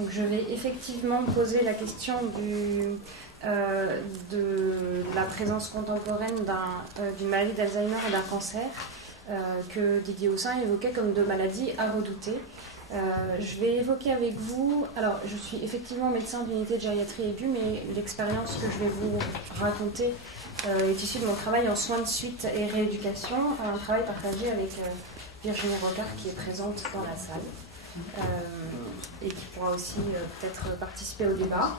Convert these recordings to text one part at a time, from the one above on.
Donc je vais effectivement poser la question de la présence contemporaine d'une maladie d'Alzheimer et d'un cancer que Didier Houssin évoquait comme deux maladies à redouter. Je vais évoquer avec vous, alors je suis effectivement médecin d'unité de gériatrie aiguë, mais l'expérience que je vais vous raconter est issue de mon travail en soins de suite et rééducation, un travail partagé avec Virginie Rocard qui est présente dans la salle et qui pourra aussi peut-être participer au débat.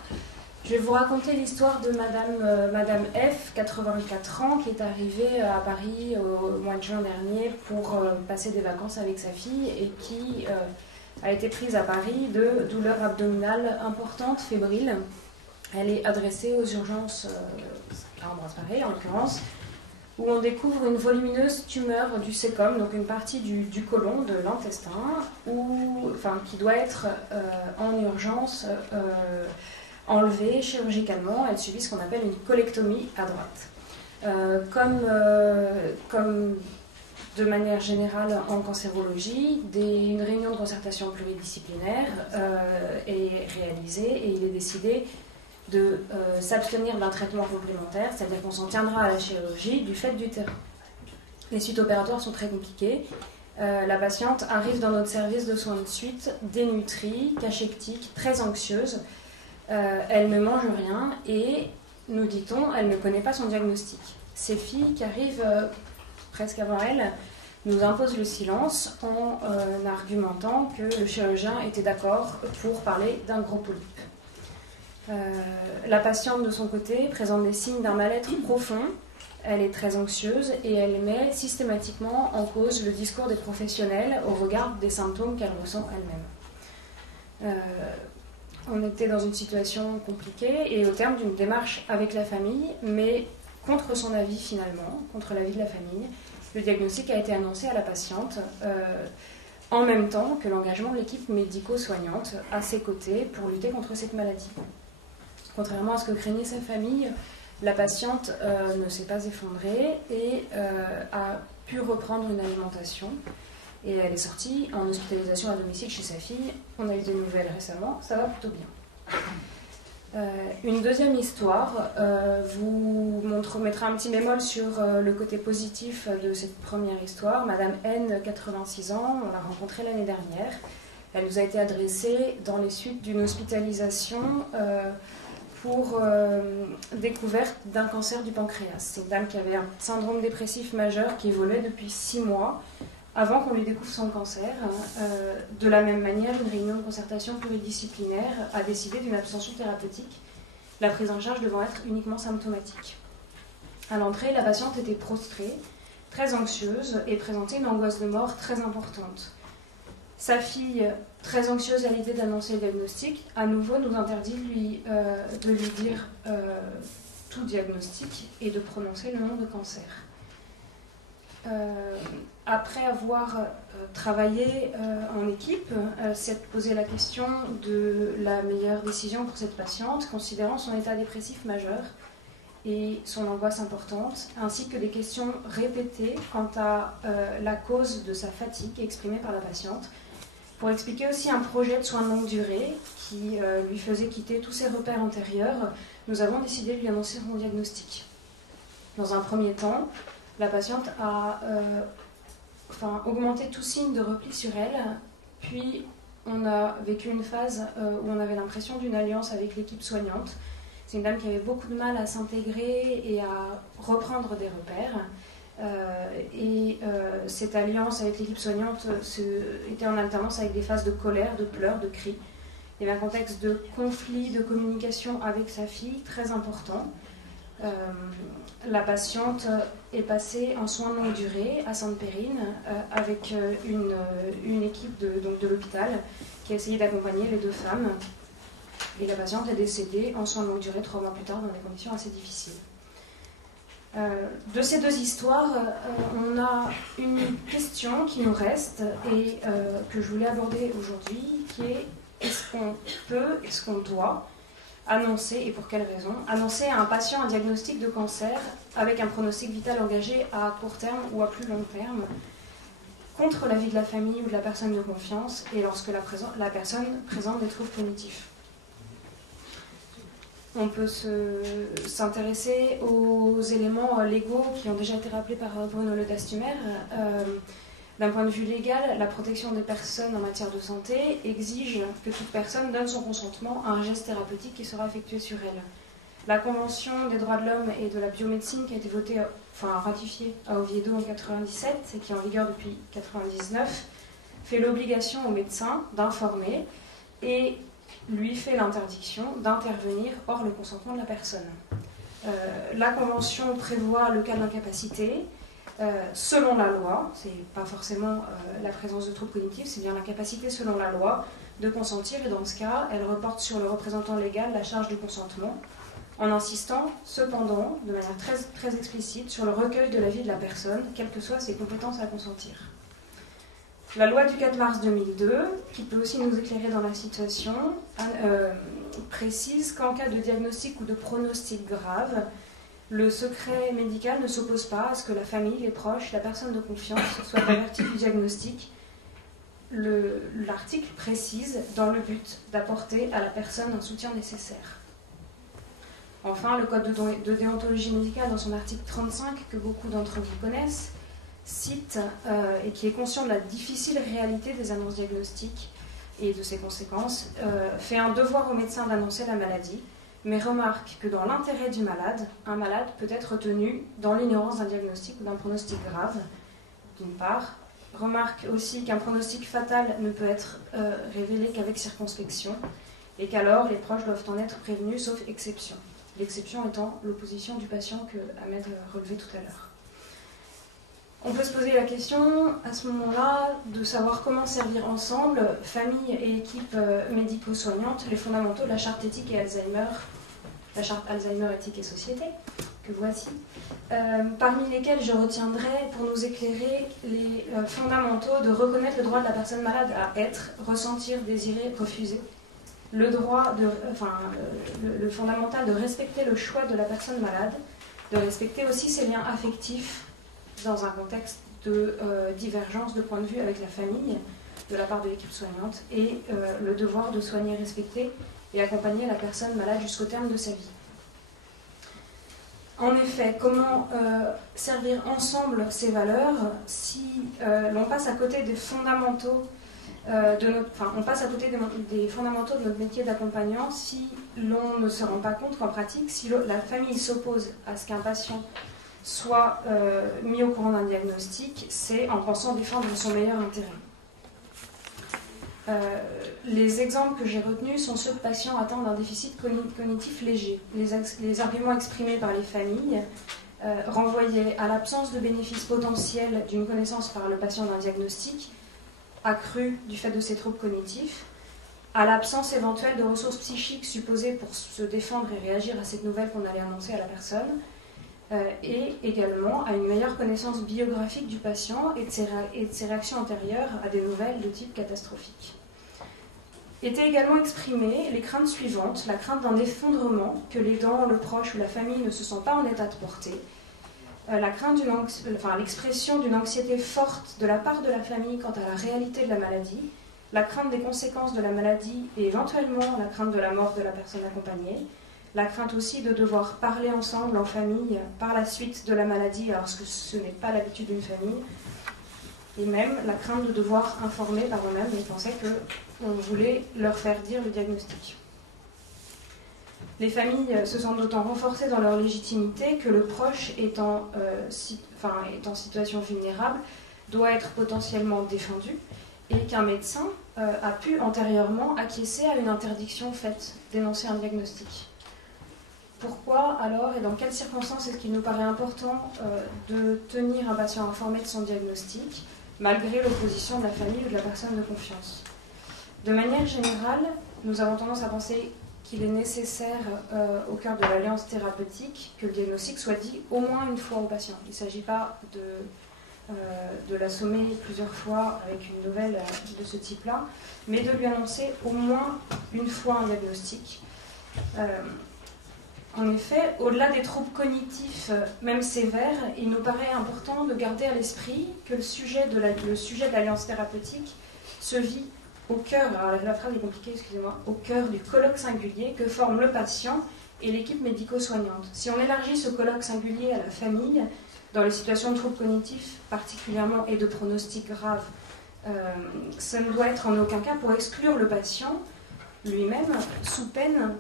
Je vais vous raconter l'histoire de Madame F, 84 ans, qui est arrivée à Paris au mois de juin dernier pour passer des vacances avec sa fille et qui a été prise à Paris de douleurs abdominales importantes, fébriles. Elle est adressée aux urgences à Ambroise-Paré, en l'occurrence, où on découvre une volumineuse tumeur du cécum, donc une partie du côlon, de l'intestin, qui doit être en urgence enlevée chirurgicalement. Elle subit ce qu'on appelle une colectomie à droite. Comme de manière générale en cancérologie, une réunion de concertation pluridisciplinaire est réalisée et il est décidé de s'abstenir d'un traitement complémentaire, c'est-à-dire qu'on s'en tiendra à la chirurgie du fait du terrain. Les suites opératoires sont très compliquées. La patiente arrive dans notre service de soins de suite, dénutrie, cachectique, très anxieuse. Elle ne mange rien et, nous dit-on, elle ne connaît pas son diagnostic. Ces filles qui arrivent presque avant elle nous imposent le silence en argumentant que le chirurgien était d'accord pour parler d'un gros polype. La patiente, de son côté, présente des signes d'un mal-être profond. Elle est très anxieuse et elle met systématiquement en cause le discours des professionnels au regard des symptômes qu'elle ressent elle-même. On était dans une situation compliquée et au terme d'une démarche avec la famille, mais contre son avis finalement, contre l'avis de la famille, le diagnostic a été annoncé à la patiente en même temps que l'engagement de l'équipe médico-soignante à ses côtés pour lutter contre cette maladie. Contrairement à ce que craignait sa famille, la patiente ne s'est pas effondrée et a pu reprendre une alimentation. Et elle est sortie en hospitalisation à domicile chez sa fille. On a eu des nouvelles récemment, ça va plutôt bien. Une deuxième histoire vous mettra un petit bémol sur le côté positif de cette première histoire. Madame N, 86 ans, on l'a rencontrée l'année dernière. Elle nous a été adressée dans les suites d'une hospitalisation pour découverte d'un cancer du pancréas. C'est une dame qui avait un syndrome dépressif majeur qui évoluait depuis 6 mois avant qu'on lui découvre son cancer. De la même manière, une réunion de concertation pluridisciplinaire a décidé d'une abstention thérapeutique, la prise en charge devant être uniquement symptomatique. À l'entrée, la patiente était prostrée, très anxieuse et présentait une angoisse de mort très importante. Sa fille, très anxieuse à l'idée d'annoncer le diagnostic, à nouveau nous interdit de lui dire tout diagnostic et de prononcer le nom de cancer. Après avoir travaillé en équipe, s'est posé la question de la meilleure décision pour cette patiente, considérant son état dépressif majeur et son angoisse importante, ainsi que des questions répétées quant à la cause de sa fatigue exprimée par la patiente, pour expliquer aussi un projet de soins de longue durée qui lui faisait quitter tous ses repères antérieurs. Nous avons décidé de lui annoncer son diagnostic. Dans un premier temps, la patiente a augmenté tout signe de repli sur elle, puis on a vécu une phase où on avait l'impression d'une alliance avec l'équipe soignante. C'est une dame qui avait beaucoup de mal à s'intégrer et à reprendre des repères. Cette alliance avec l'équipe soignante était en alternance avec des phases de colère, de pleurs, de cris. Il y avait un contexte de conflit, de communication avec sa fille très important. La patiente est passée en soins de longue durée à Sainte-Périne avec une équipe de l'hôpital qui a essayé d'accompagner les deux femmes. Et la patiente est décédée en soins de longue durée 3 mois plus tard dans des conditions assez difficiles. De ces deux histoires, on a une question qui nous reste et que je voulais aborder aujourd'hui, qui est est-ce qu'on peut, est-ce qu'on doit annoncer, et pour quelles raisons, annoncer à un patient un diagnostic de cancer avec un pronostic vital engagé à court terme ou à plus long terme, contre l'avis de la famille ou de la personne de confiance et lorsque la personne présente des troubles cognitifs. On peut s'intéresser aux éléments légaux qui ont déjà été rappelés par Bruno Le Dastumer. D'un point de vue légal, la protection des personnes en matière de santé exige que toute personne donne son consentement à un geste thérapeutique qui sera effectué sur elle. La Convention des droits de l'homme et de la biomédecine qui a été ratifiée à Oviedo en 1997 et qui est en vigueur depuis 1999 fait l'obligation au médecin d'informer et lui fait l'interdiction d'intervenir hors le consentement de la personne. La Convention prévoit le cas d'incapacité selon la loi, c'est pas forcément la présence de troubles cognitifs, c'est bien l'incapacité selon la loi de consentir, et dans ce cas, elle reporte sur le représentant légal la charge du consentement, en insistant cependant, de manière très, très explicite, sur le recueil de l'avis de la personne, quelles que soient ses compétences à consentir. La loi du 4 mars 2002, qui peut aussi nous éclairer dans la situation, précise qu'en cas de diagnostic ou de pronostic grave, le secret médical ne s'oppose pas à ce que la famille, les proches, la personne de confiance soient avertis du diagnostic. L'article précise dans le but d'apporter à la personne un soutien nécessaire. Enfin, le Code de déontologie médicale, dans son article 35, que beaucoup d'entre vous connaissent, cite, et qui est conscient de la difficile réalité des annonces diagnostiques et de ses conséquences, fait un devoir au médecin d'annoncer la maladie, mais remarque que dans l'intérêt du malade, un malade peut être retenu dans l'ignorance d'un diagnostic ou d'un pronostic grave, d'une part. Remarque aussi qu'un pronostic fatal ne peut être révélé qu'avec circonspection, et qu'alors les proches doivent en être prévenus, sauf exception. L'exception étant l'opposition du patient que Ahmed relevait tout à l'heure. On peut se poser la question, à ce moment-là, de savoir comment servir ensemble, famille et équipe médico-soignante, les fondamentaux de la charte éthique et Alzheimer, la charte Alzheimer éthique et société, que voici, parmi lesquels je retiendrai, pour nous éclairer, les fondamentaux de reconnaître le droit de la personne malade à être, ressentir, désirer, refuser, le fondamental de respecter le choix de la personne malade, de respecter aussi ses liens affectifs dans un contexte de divergence de point de vue avec la famille de la part de l'équipe soignante, et le devoir de soigner, respecter et accompagner la personne malade jusqu'au terme de sa vie. En effet, comment servir ensemble ces valeurs si l'on passe à côté des fondamentaux on passe à côté des fondamentaux de notre métier d'accompagnant si l'on ne se rend pas compte qu'en pratique, si la famille s'oppose à ce qu'un patient soit mis au courant d'un diagnostic, c'est en pensant défendre son meilleur intérêt. Les exemples que j'ai retenus sont ceux de patients atteints d'un déficit cognitif léger. Les arguments exprimés par les familles renvoyaient à l'absence de bénéfices potentiels d'une connaissance par le patient d'un diagnostic accru du fait de ses troubles cognitifs, à l'absence éventuelle de ressources psychiques supposées pour se défendre et réagir à cette nouvelle qu'on allait annoncer à la personne, et également à une meilleure connaissance biographique du patient et de ses réactions antérieures à des nouvelles de type catastrophique. Étaient également exprimées les craintes suivantes, la crainte d'un effondrement, que l'aidant, le proche ou la famille ne se sent pas en état de porter, l'expression d'une anxiété forte de la part de la famille quant à la réalité de la maladie, la crainte des conséquences de la maladie et éventuellement la crainte de la mort de la personne accompagnée, la crainte aussi de devoir parler ensemble en famille par la suite de la maladie alors que ce n'est pas l'habitude d'une famille, et même la crainte de devoir informer par eux-mêmes, ils pensaient qu'on voulait leur faire dire le diagnostic. Les familles se sentent d'autant renforcées dans leur légitimité que le proche étant en situation vulnérable doit être potentiellement défendu et qu'un médecin a pu antérieurement acquiescer à une interdiction faite d'énoncer un diagnostic. Pourquoi alors et dans quelles circonstances est-ce qu'il nous paraît important de tenir un patient informé de son diagnostic malgré l'opposition de la famille ou de la personne de confiance? De manière générale, nous avons tendance à penser qu'il est nécessaire, au cœur de l'alliance thérapeutique, que le diagnostic soit dit au moins une fois au patient. Il ne s'agit pas de l'assommer plusieurs fois avec une nouvelle de ce type-là, mais de lui annoncer au moins une fois un diagnostic. En effet, au-delà des troubles cognitifs, même sévères, il nous paraît important de garder à l'esprit que le sujet de l'alliance thérapeutique se vit au cœur, alors la phrase est compliquée, excusez-moi, au cœur du colloque singulier que forment le patient et l'équipe médico-soignante. Si on élargit ce colloque singulier à la famille, dans les situations de troubles cognitifs particulièrement et de pronostics graves, ça ne doit être en aucun cas pour exclure le patient lui-même, sous peine,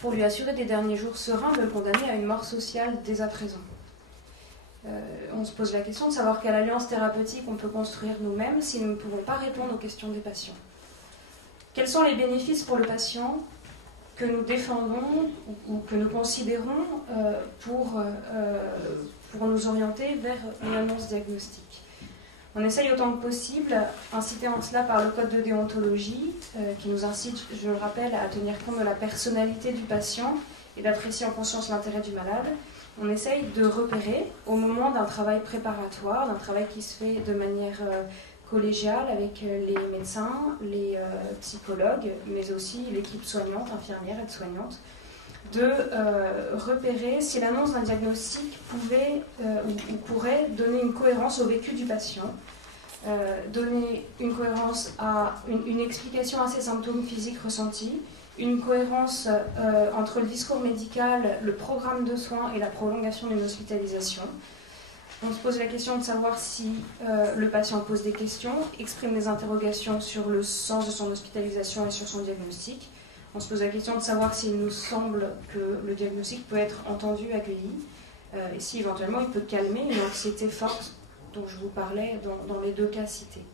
pour lui assurer des derniers jours sereins, de le condamner à une mort sociale dès à présent. On se pose la question de savoir quelle alliance thérapeutique on peut construire nous-mêmes si nous ne pouvons pas répondre aux questions des patients. Quels sont les bénéfices pour le patient que nous défendons ou que nous considérons pour nous orienter vers une annonce diagnostique? On essaye autant que possible, incité en cela par le code de déontologie, qui nous incite, je le rappelle, à tenir compte de la personnalité du patient et d'apprécier en conscience l'intérêt du malade. On essaye de repérer, au moment d'un travail préparatoire, d'un travail qui se fait de manière collégiale avec les médecins, les psychologues, mais aussi l'équipe soignante, infirmière, aide-soignante, de repérer si l'annonce d'un diagnostic pouvait ou pourrait donner une cohérence au vécu du patient, donner une cohérence à une explication à ses symptômes physiques ressentis, une cohérence entre le discours médical, le programme de soins et la prolongation d'une hospitalisation. On se pose la question de savoir si le patient pose des questions, exprime des interrogations sur le sens de son hospitalisation et sur son diagnostic. On se pose la question de savoir s'il nous semble que le diagnostic peut être entendu, accueilli, et si éventuellement il peut calmer une anxiété forte dont je vous parlais dans les deux cas cités.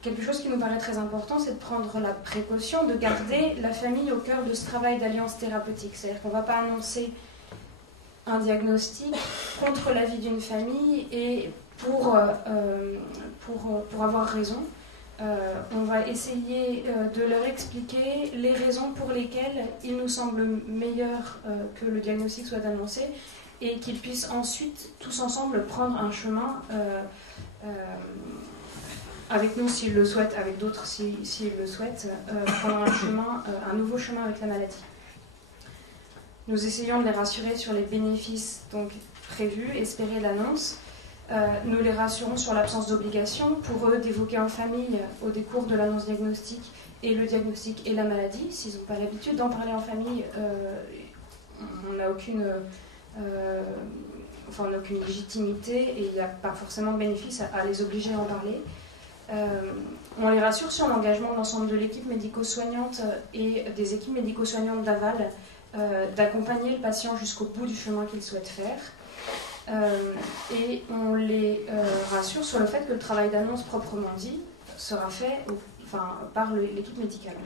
Quelque chose qui nous paraît très important, c'est de prendre la précaution de garder la famille au cœur de ce travail d'alliance thérapeutique. C'est-à-dire qu'on ne va pas annoncer un diagnostic contre l'avis d'une famille et pour avoir raison. On va essayer de leur expliquer les raisons pour lesquelles il nous semble meilleur que le diagnostic soit annoncé et qu'ils puissent ensuite, tous ensemble, prendre un chemin avec nous s'ils le souhaitent, avec d'autres s'ils le souhaitent, prendre un nouveau chemin avec la maladie. Nous essayons de les rassurer sur les bénéfices donc, prévus, espérer l'annonce. Nous les rassurons sur l'absence d'obligation pour eux d'évoquer en famille au décours de l'annonce diagnostique et le diagnostic et la maladie. S'ils n'ont pas l'habitude d'en parler en famille, on n'a aucune légitimité et il n'y a pas forcément de bénéfice à les obliger à en parler. On les rassure sur l'engagement de l'ensemble de l'équipe médico-soignante et des équipes médico-soignantes d'aval d'accompagner le patient jusqu'au bout du chemin qu'il souhaite faire. Et on les rassure sur le fait que le travail d'annonce proprement dit sera fait par l'équipe médicale.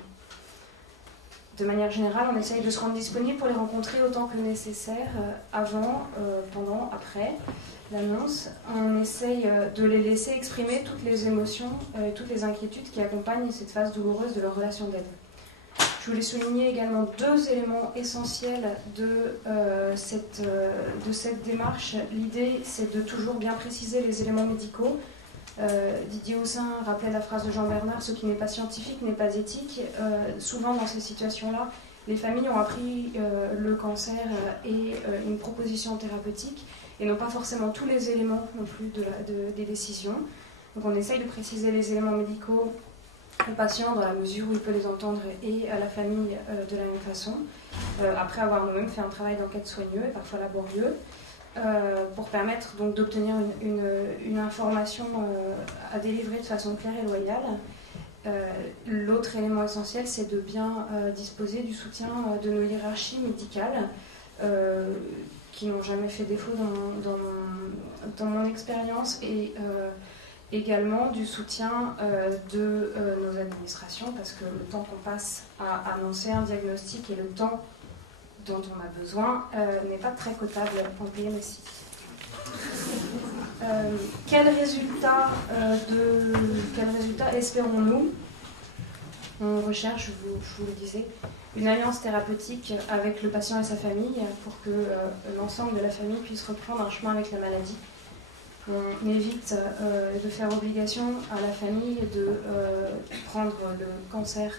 De manière générale, on essaye de se rendre disponible pour les rencontrer autant que nécessaire, avant, pendant, après l'annonce. On essaye de les laisser exprimer toutes les émotions et toutes les inquiétudes qui accompagnent cette phase douloureuse de leur relation d'aide. Je voulais souligner également deux éléments essentiels de cette démarche. L'idée, c'est de toujours bien préciser les éléments médicaux. Didier Haussin rappelait la phrase de Jean Bernard, ce qui n'est pas scientifique n'est pas éthique. Souvent, dans ces situations-là, les familles ont appris le cancer et une proposition thérapeutique et n'ont pas forcément tous les éléments non plus des décisions. Donc on essaye de préciser les éléments médicaux au patient dans la mesure où il peut les entendre et à la famille de la même façon, après avoir nous-mêmes fait un travail d'enquête soigneux et parfois laborieux, pour permettre donc d'obtenir une information à délivrer de façon claire et loyale. L'autre élément essentiel, c'est de bien disposer du soutien de nos hiérarchies médicales, qui n'ont jamais fait défaut dans mon expérience, et également du soutien de nos administrations, parce que le temps qu'on passe à annoncer un diagnostic et le temps dont on a besoin n'est pas très cotable en PMSI. Quel résultat espérons-nous? On recherche, je vous le disais, une alliance thérapeutique avec le patient et sa famille pour que l'ensemble de la famille puisse reprendre un chemin avec la maladie. On évite de faire obligation à la famille de prendre le cancer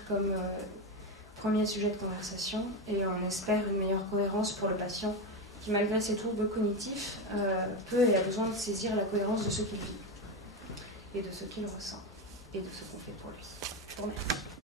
premier sujet de conversation, et on espère une meilleure cohérence pour le patient qui, malgré ses troubles cognitifs, peut et a besoin de saisir la cohérence de ce qu'il vit, et de ce qu'il ressent, et de ce qu'on fait pour lui. Je vous remercie.